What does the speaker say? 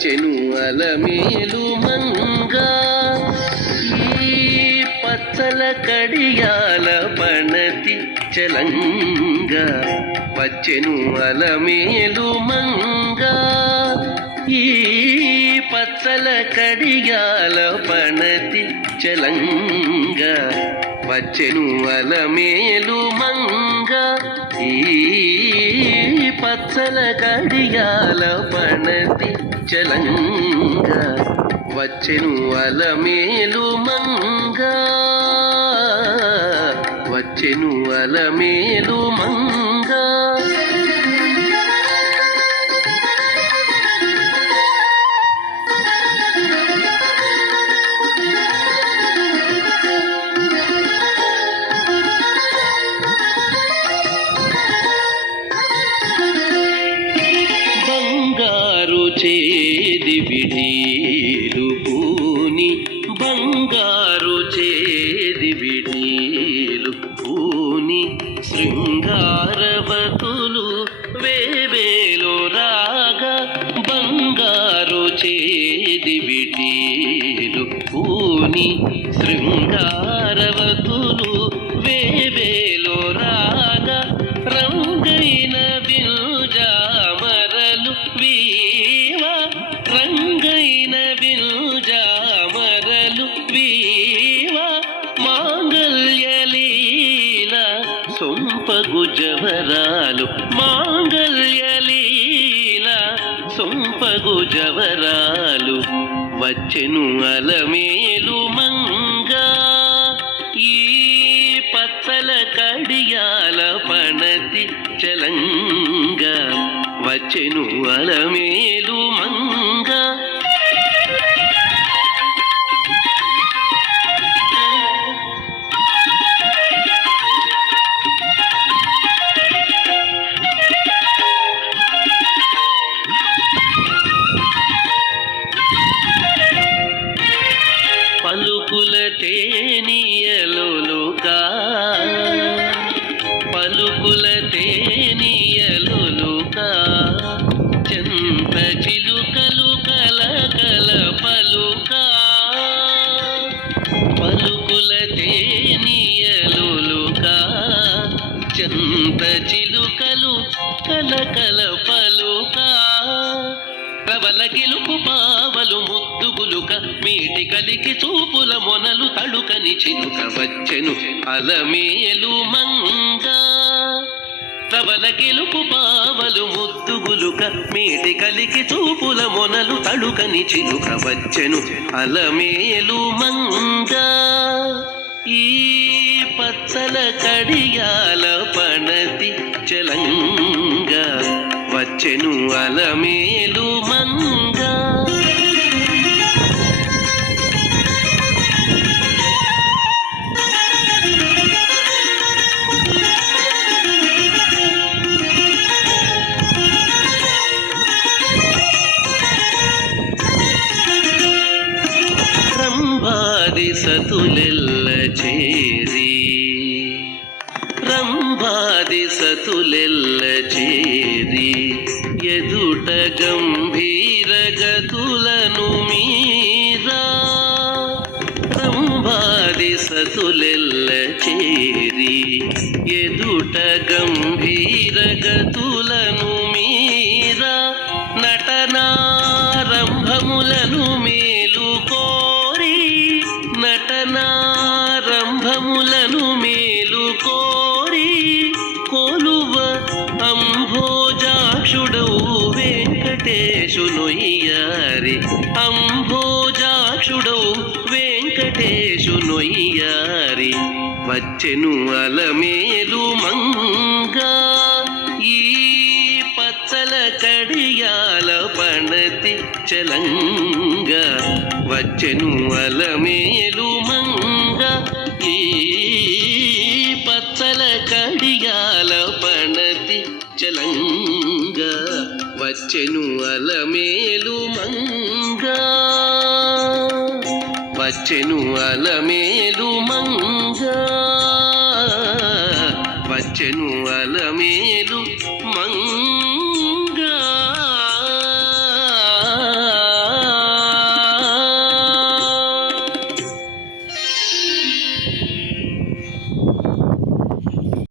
వచ్చెను అలమేలు మంగా ఈ పచ్చల కడియాల పణతి చలంగా వచ్చెను అలమేలు మంగా ఈ పచ్చల కడియాల పణతి చలంగా వచ్చెను అలమేలు మంగా ఈ పచ్చల కడియాల పణతి చలంగా వచ్చెను అలమేలు మంగా వచ్చెను అలమేలు మంగా చేది విడీలు పూని బంగారు చేది విడీలు పూని శృంగారవతులు వేవేలో రాగా బంగారు చేది విడీలు పూని శృంగారవతులు వేవేలో రాగా రంగైన విల్జామరలు రంగైన విల్జామరలు వీవా మాంగళ్యలీల సొంపగు జవరాలు మాంగళ్యలీల సొంపగు జవరాలు వచ్చెను అలమేలు మంగా ఈ పచ్చల కడియాల పణతి చలంగా వచ్చెను అలమేలు మంగా పలుకుల తేనియలులుగా పలుకుల తేనియలులుగా చెంత చిలుకలు కలకల పలుకా పలుకుల తేనియలులుగా చెంత చిలుకలు కలకల పలుకా ప్రబల గిలుపు పావలు ముద్దుగులుక మీటి కలికి చూపుల మొనలు తడుకని చిలుక వచ్చెను అలమేలు మంగా ప్రబల గిలుపు పావలు ముద్దుగులుక మీటి కలికి చూపుల మొనలు తడుకని చిలుక వచ్చెను అలమేలు మంగా ఈ పచ్చల కడియాల పణతి చలంగా వచ్చెను అలమేలు మంగా రంభాది సతులెల్ల చేరి రంభాది సతులెల్ల చేరి ఎదుట గంభీర గతులను మీరా రంభాది సతులెల్ల చేరి ఎదుట గంభీర గతులను మీరా నటనారంభములను మేలు కోరి నటనారంభములను మేలు కోరి కొలువ అంభోజాక్షుడవు వెంకటేశునొయ్యారి అంభోజాక్షుడవు వెంకటేశునొయ్యారి వచ్చెను అలమేలు మంగా ఈ పచ్చల కడియాల పణతి చలంగా వచ్చెను అలమేలు మంగా ఈ పచ్చల కడియాల పణతి చలంగా వచ్చెను అలమేలు మంగా వచ్చెను అలమేలు మంగా వచ్చెను అలమేలు మంగా